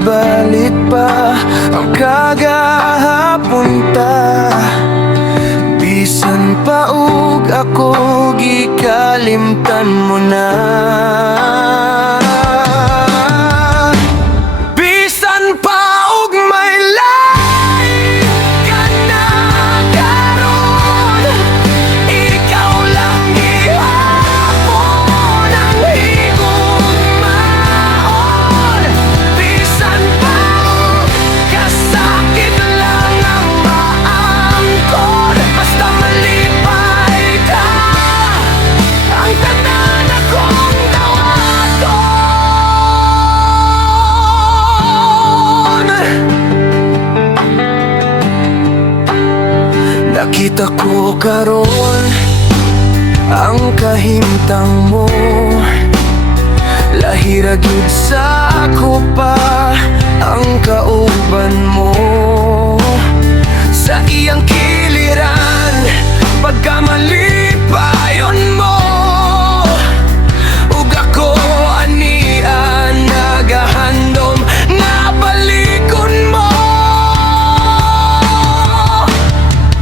ibalik pa ang kagahapon ta. Bisan paug ako gikalimtan mo na. Bisan paug may lain ka na karon, ikaw lang gihapon ang higugmaon. Bisan paug kasakit lang ang maangkon, basta malipay ka ang tanan akong dawaton. Nakita ko karon ang kahimtang mo, lahira gyud sa ako pa ang kauban mo. Sa iyang kiliran pagkamali payon mo, ug ako anian nagahandom nga balikon mo.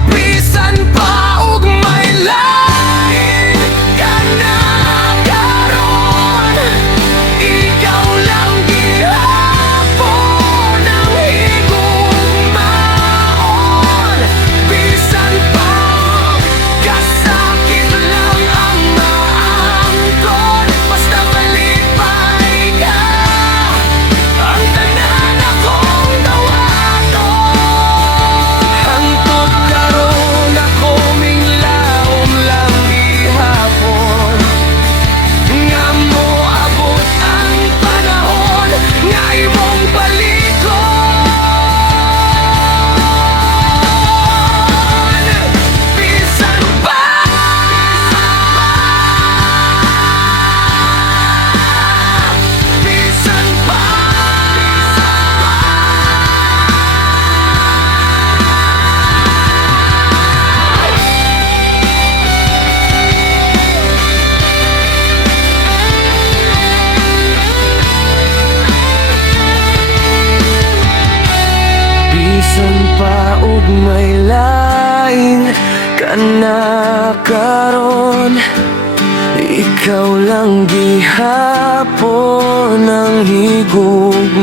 Bisan paug may lain ka na karon, ikaw lang gihapon ang higugmaon. Bisan paug kasakit lang ang maangkon, basta malipay ka ang tanan akong dawaton. Hangtod karon ako minglaom lang gihapon, nga moabot ang panahon nga imong balikon. Bisan pa, bisan pa, bisan pa ug may lain ka na karon, ikaw lang gihapon ang higugmaon.